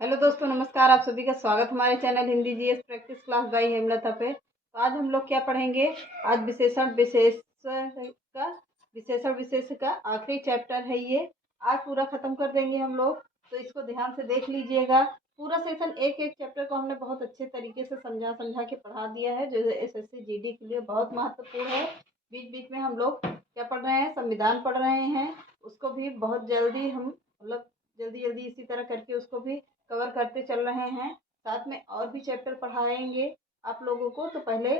Hello दोस्तों, नमस्कार। आप सभी का स्वागत हमारे channel Hindi GS practice class by Hemlata पे। तो आज हम लोग क्या पढ़ेंगे? आज विशेषण का आखिरी चैप्टर है ये। आज पूरा खत्म कर देंगे हम लोग, तो इसको ध्यान से देख लीजिएगा। पूरा सेशन एक एक चैप्टर को हमने बहुत अच्छे तरीके से समझा समझा के पढ़ा दिया है, जो एसएससी जीडी के लिए बहुत महत्वपूर्ण है। बीच बीच में हम लोग क्या पढ़ रहे हैं? संविधान पढ़ रहे हैं। उसको भी बहुत जल्दी हम जल्दी जल्दी इसी तरह करके उसको भी कवर करते चल रहे हैं। साथ में और भी चैप्टर पढ़ाएंगे आप लोगों को, तो पहले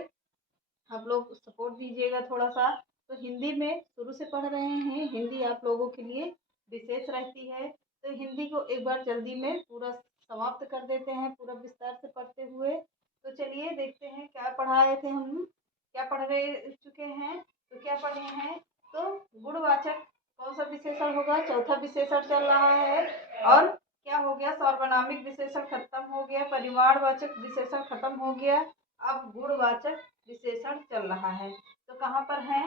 आप लोग सपोर्ट दीजिएगा थोड़ा सा। तो हिंदी में शुरू से पढ़ रहे हैं, हिंदी आप लोगों के लिए विशेष रहती है। तो हिंदी को एक बार जल्दी में पूरा समाप्त कर देते हैं, पूरा विस्तार से पढ़ते हुए। तो चलिए देखते हैं क्या पढ़ाए थे हम, क्या पढ़ रहे चुके हैं। तो क्या पढ़े हैं? तो गुणवाचक कौन सा विशेषण होगा? चौथा विशेषण चल रहा है। और क्या हो गया? सार्वनामिक विशेषण खत्म हो गया, परिमाणवाचक विशेषण खत्म हो गया। अब गुणवाचक विशेषण चल रहा है। तो कहाँ पर है?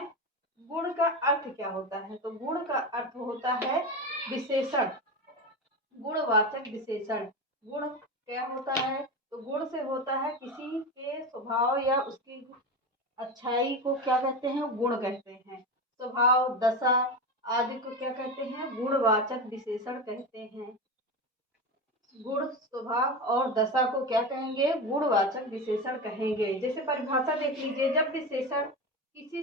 गुण का अर्थ क्या होता है? तो गुण का अर्थ होता है विशेषण। गुणवाचक विशेषण। गुण क्या होता है? तो गुण से होता है किसी के स्वभाव या उसकी अच्छाई को क्या कहते हैं? गुण कहते हैं। स्वभाव, दशा आदि को क्या कहते हैं? गुणवाचक विशेषण कहते हैं। गुण, स्वभाव और दशा को क्या कहेंगे? गुणवाचक विशेषण कहेंगे। जैसे परिभाषा देख लीजिए, जब विशेषण किसी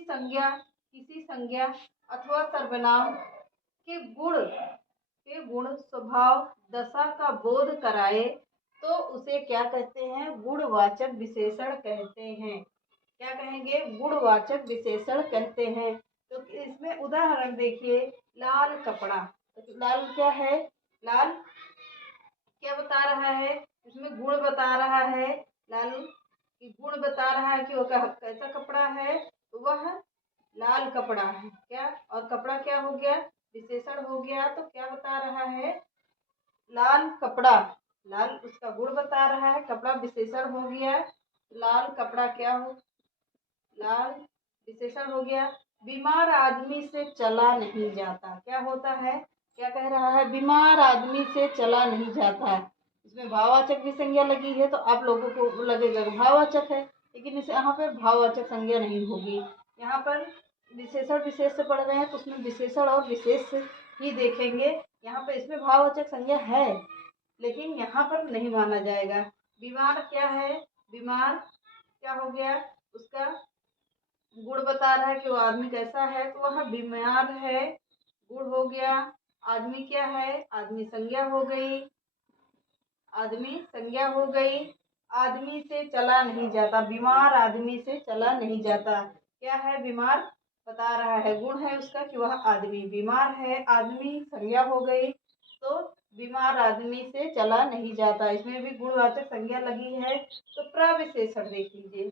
संज्ञा अथवा सर्वनाम के गुण स्वभाव दशा का बोध कराए तो उसे क्या कहते हैं? गुणवाचक विशेषण कहते हैं। क्या कहेंगे? गुणवाचक विशेषण कहते हैं। तो इसमें उदाहरण देखिए, लाल कपड़ा। तो लाल क्या है? लाल क्या बता रहा है? इसमें गुण बता रहा है। लाल की गुण बता रहा है कि वो कैसा कपड़ा है। तो वह लाल कपड़ा है। क्या? और कपड़ा क्या हो गया? विशेषण हो गया। तो क्या बता रहा है? लाल कपड़ा। लाल उसका गुण बता रहा है, कपड़ा विशेषण हो गया। लाल कपड़ा क्या हो? लाल विशेषण हो गया। बीमार आदमी से चला नहीं जाता। क्या होता है? क्या कह रहा है? बीमार आदमी से चला नहीं जाता है। इसमें भाववाचक भी संज्ञा लगी है, तो आप लोगों को लगेगा भाववाचक है, लेकिन इसे यहाँ पर भाववाचक संज्ञा नहीं होगी। यहाँ पर विशेषण विशेष से पढ़ रहे हैं, तो उसमें विशेषण और विशेष ही देखेंगे। यहाँ पर इसमें भाववाचक संज्ञा है, लेकिन यहाँ पर नहीं माना जाएगा। बीमार क्या है? बीमार क्या हो गया? उसका गुण बता रहा है कि वो आदमी कैसा है, तो वह बीमार है, गुण हो गया। आदमी क्या है? आदमी संज्ञा हो गई। आदमी संज्ञा हो गई। आदमी से चला नहीं जाता। बीमार आदमी से चला नहीं जाता। क्या है? बीमार बता रहा है। गुण है उसका कि वह आदमी बीमार है। आदमी संज्ञा हो गई, तो बीमार आदमी से चला नहीं जाता। इसमें भी गुणवाचक संज्ञा लगी है। तो प्रविशेषण देख लीजिए,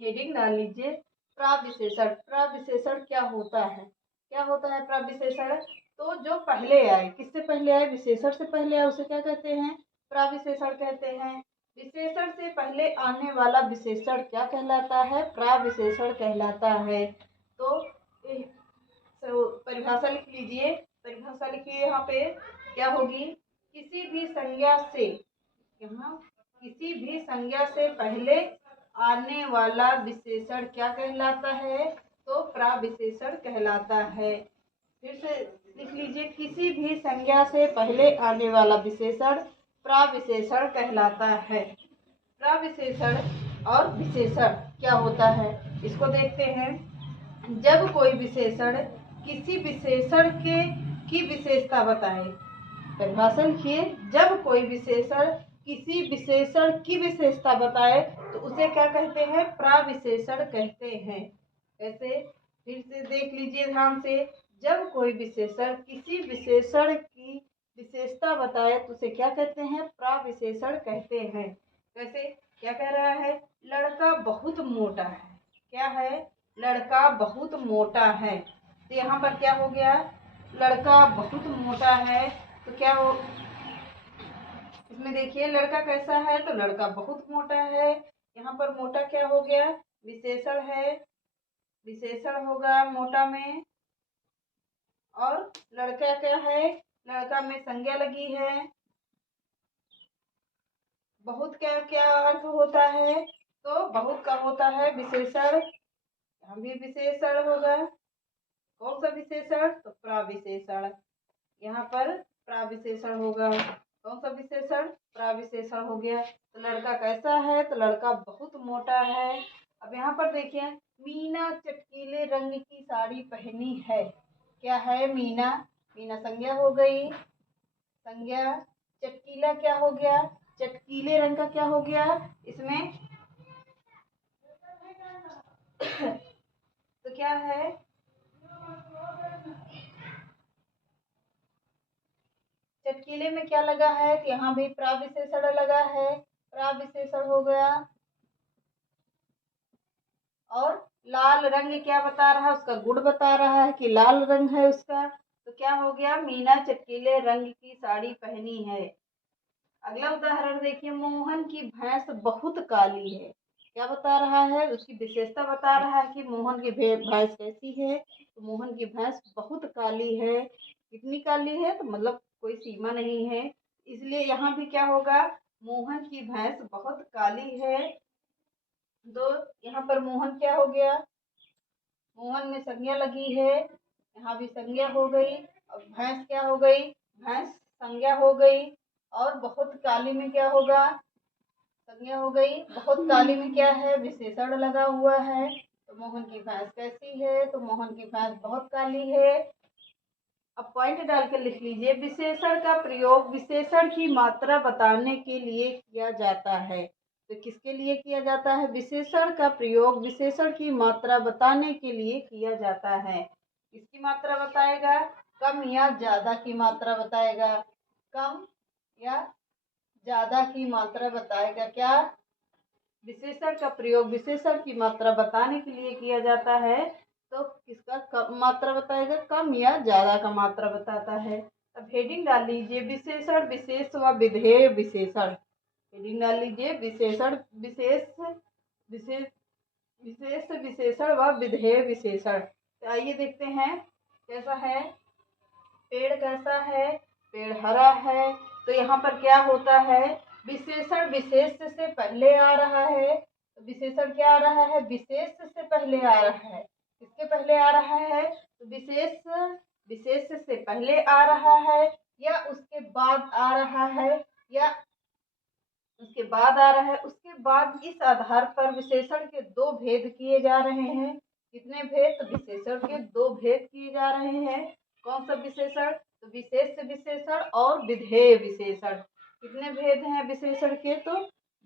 हेडिंग डाल लीजिए, प्रविशेषण। प्रविशेषण क्या होता है? क्या होता है प्रविशेषण? तो जो पहले आए, किससे पहले आए? विशेषण से पहले आए, उसे क्या कहते हैं? प्रविशेषण कहते हैं। विशेषण से पहले आने वाला विशेषण क्या कहलाता है? प्रविशेषण कहलाता है। तो परिभाषा लिख लीजिए। परिभाषा लिखिए यहाँ पे, क्या होगी? किसी भी संज्ञा से, यहाँ किसी भी संज्ञा से पहले आने वाला विशेषण क्या कहलाता है? तो प्रविशेषण कहलाता है। फिर से लिख लीजिए, किसी भी संज्ञा से पहले आने वाला विशेषण प्रविशेषण कहलाता है। प्रविशेषण और विशेषण क्या होता है, इसको देखते हैं। जब कोई विशेषण किसी विशेषण के की विशेषता बताए, परिभाषा लिखिए, जब कोई विशेषण किसी विशेषण की विशेषता बताए तो उसे क्या कहते हैं? प्रविशेषण कहते हैं। कैसे? फिर से देख लीजिए ध्यान से। जब कोई विशेषण किसी विशेषण की विशेषता बताए तो उसे क्या कहते हैं? प्रविशेषण कहते हैं। कैसे? क्या कह रहा है? लड़का बहुत मोटा है। क्या है? लड़का बहुत मोटा है। तो यहाँ पर क्या हो गया? लड़का बहुत मोटा है। तो क्या हो, इसमें देखिए लड़का कैसा है? तो लड़का बहुत मोटा है। यहाँ पर मोटा क्या हो गया? विशेषण है, विशेषण होगा मोटा में। और लड़का क्या है? लड़का में संज्ञा लगी है। बहुत क्या क्या अर्थ होता है? तो बहुत का होता है विशेषण, यहाँ भी विशेषण होगा। कौन सा विशेषण? तो प्राविशेषण। यहाँ पर प्राविशेषण होगा। कौन सा विशेषण? प्राविशेषण हो गया। तो लड़का कैसा है? तो लड़का बहुत मोटा है। अब यहाँ पर देखिए, मीना चटकीले रंग की साड़ी पहनी है। क्या है? मीना। मीना संज्ञा हो गई, संज्ञा। चटकीला क्या हो गया? चटकीले रंग का क्या हो गया इसमें? तो क्या है? चटकीले में क्या लगा है? तो यहाँ भी प्राविशेषण लगा है, प्राविशेषण हो गया। और लाल रंग क्या बता रहा है? उसका गुण बता रहा है कि लाल रंग है उसका। तो क्या हो गया? मीना चटकीले रंग की साड़ी पहनी है। अगला उदाहरण देखिए, मोहन की भैंस बहुत काली है। क्या बता रहा है? उसकी विशेषता बता रहा है कि मोहन की भैंस कैसी है। तो मोहन की भैंस बहुत काली है। कितनी काली है? तो मतलब कोई सीमा नहीं है, इसलिए यहाँ भी क्या होगा? मोहन की भैंस बहुत काली है। तो यहाँ पर मोहन क्या हो गया? मोहन में संज्ञा लगी है, यहाँ भी संज्ञा हो गई। और भैंस क्या हो गई? भैंस संज्ञा हो गई। और बहुत काली में क्या होगा? संज्ञा हो गई। बहुत काली में क्या है? विशेषण लगा हुआ है। तो मोहन की भैंस कैसी है? तो मोहन की भैंस बहुत काली है। अब पॉइंट डाल कर लिख लीजिए, विशेषण का प्रयोग विशेषण की मात्रा बताने के लिए किया जाता है। तो किसके लिए किया जाता है? विशेषण का प्रयोग विशेषण की मात्रा बताने के लिए किया जाता है। किसकी मात्रा बताएगा? कम या ज्यादा की मात्रा बताएगा। कम या ज्यादा की मात्रा बताएगा। क्या? विशेषण का प्रयोग विशेषण की मात्रा बताने के लिए किया जाता है। तो किसका मात्रा बताएगा? कम या ज्यादा का मात्रा बताता है। अब हेडिंग डाल लीजिए, विशेषण विशेष व विधेय विशेषण। हेडिंग डाल लीजिए, विशेषण विशेष विशेष विशेष विशेषण व विधेय विशेषण। तो आइए देखते हैं कैसा है। पेड़ कैसा है? पेड़ हरा है। तो यहाँ पर क्या होता है? विशेषण विशेष से पहले आ रहा है। तो विशेषण क्या आ रहा है? विशेष से पहले आ रहा है। किसके पहले आ रहा है? तो विशेष विशेष से पहले आ रहा है, या उसके बाद आ रहा है, या उसके बाद आ रहा है। उसके बाद इस आधार पर विशेषण के दो भेद किए जा रहे हैं। कितने भेद? तो विशेषण के दो भेद किए जा रहे हैं। कौन सा विशेषण? तो विशेष विशेषण और विधेय विशेषण। कितने भेद हैं विशेषण के? तो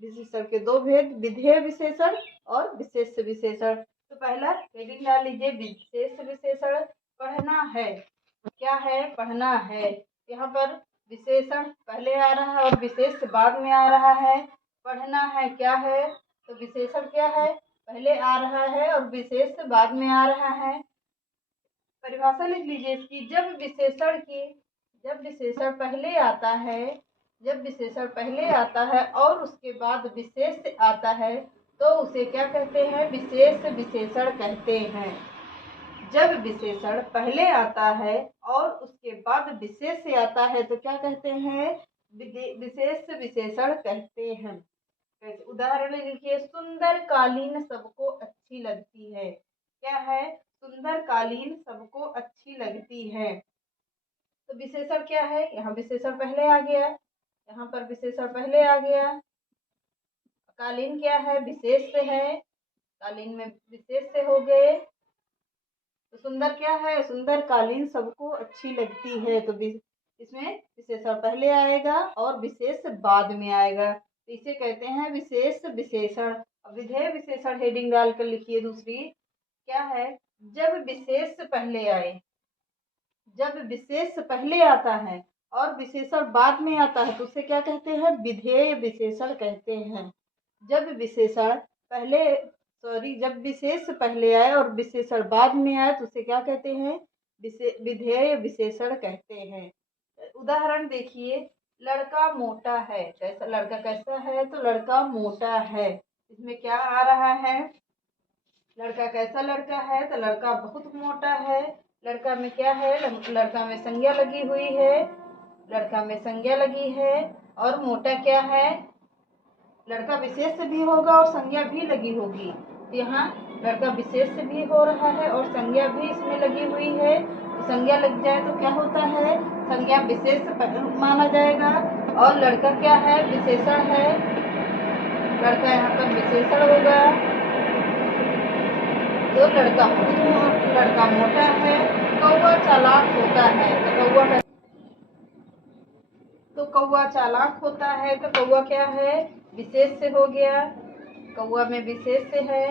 विशेषण के दो भेद, विधेय विशेषण और विशेष विशेषण। तो पहला हेडिंग डाल लीजिए, विशेष विशेषण। पढ़ना है। क्या है? पढ़ना है। यहाँ पर विशेषण पहले आ रहा है और विशेष बाद में आ रहा है। पढ़ना है क्या है? तो विशेषण क्या है? पहले आ रहा है और विशेष बाद में आ रहा है। परिभाषा लिख लीजिए इसकी, जब विशेषण पहले आता है, जब विशेषण पहले आता है और उसके बाद विशेष आता है, तो उसे क्या कहते हैं? विशेष विशेषण कहते हैं। जब विशेषण पहले आता है और उसके बाद विशेष से आता है तो क्या कहते हैं? विशेष विशेषण कहते हैं। उदाहरण लिखिए, सुंदर कालीन सबको अच्छी लगती है। क्या है? सुंदर कालीन सबको अच्छी लगती है। तो विशेषण क्या है? यहाँ विशेषण पहले आ गया, यहाँ पर विशेषण पहले आ गया। कालीन क्या है? विशेष से है, कालीन में विशेष से हो गए। तो सुंदर क्या है? सुंदर कालीन सबको अच्छी लगती है। तो इसमें विशेषण पहले आएगा और विशेष बाद में आएगा, तो इसे कहते हैं विशेष विशेषण। विधेय विशेषण हेडिंग डालकर लिखिए दूसरी। क्या है? जब विशेष पहले आए, जब विशेष पहले आता है और विशेषण बाद में आता है तो उसे क्या कहते हैं? विधेय विशेषण कहते हैं। जब विशेषण पहले जब विशेष पहले आए और विशेषण बाद में आए तो उसे क्या कहते हैं? विधेय विशेषण कहते हैं। उदाहरण देखिए, लड़का मोटा है। कैसा लड़का? कैसा है? तो लड़का मोटा है। इसमें क्या आ रहा है? लड़का कैसा लड़का है? तो लड़का बहुत मोटा है। लड़का में क्या है? लड़का में संज्ञा लगी हुई है, लड़का में संज्ञा लगी है। और मोटा क्या है? लड़का विशेष से भी होगा और संज्ञा भी लगी होगी। तो यहाँ लड़का विशेष से भी हो रहा है और संज्ञा भी इसमें लगी हुई है। तो संज्ञा लग जाए तो क्या होता है, संज्ञा विशेष माना जाएगा और लड़का क्या है, विशेषण है। लड़का यहाँ पर विशेषण होगा। तो लड़का मोटा है, कौवा चालाक होता है। तो कौवा चालाक होता है, तो कौवा क्या है, विशेष से हो गया। कौवा में विशेष से है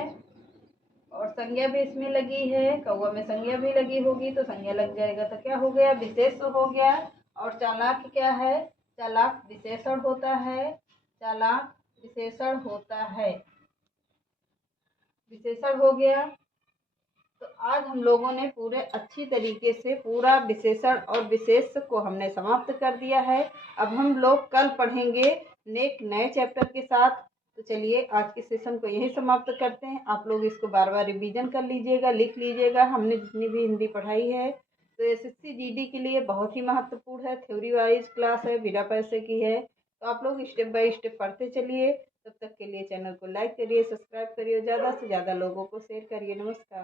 और संज्ञा भी इसमें लगी है। कौवा में संज्ञा भी लगी होगी तो संज्ञा लग जाएगा। तो क्या हो गया, विशेष हो गया। और चालाक क्या है, चालाक विशेषण होता है। चालाक विशेषण होता है, विशेषण हो गया। तो आज हम लोगों ने पूरे अच्छी तरीके से पूरा विशेषण और विशेष को हमने समाप्त कर दिया है। अब हम लोग कल पढ़ेंगे नए चैप्टर के साथ। तो चलिए आज के सेशन को यहीं समाप्त करते हैं। आप लोग इसको बार बार रिवीजन कर लीजिएगा, लिख लीजिएगा। हमने जितनी भी हिंदी पढ़ाई है तो एसएससी जीडी के लिए बहुत ही महत्वपूर्ण है। थ्योरी वाइज क्लास है, बिना पैसे की है। तो आप लोग स्टेप बाय स्टेप पढ़ते चलिए। तब तक के लिए चैनल को लाइक करिए, सब्सक्राइब करिए, ज़्यादा से ज़्यादा लोगों को शेयर करिए। नमस्कार।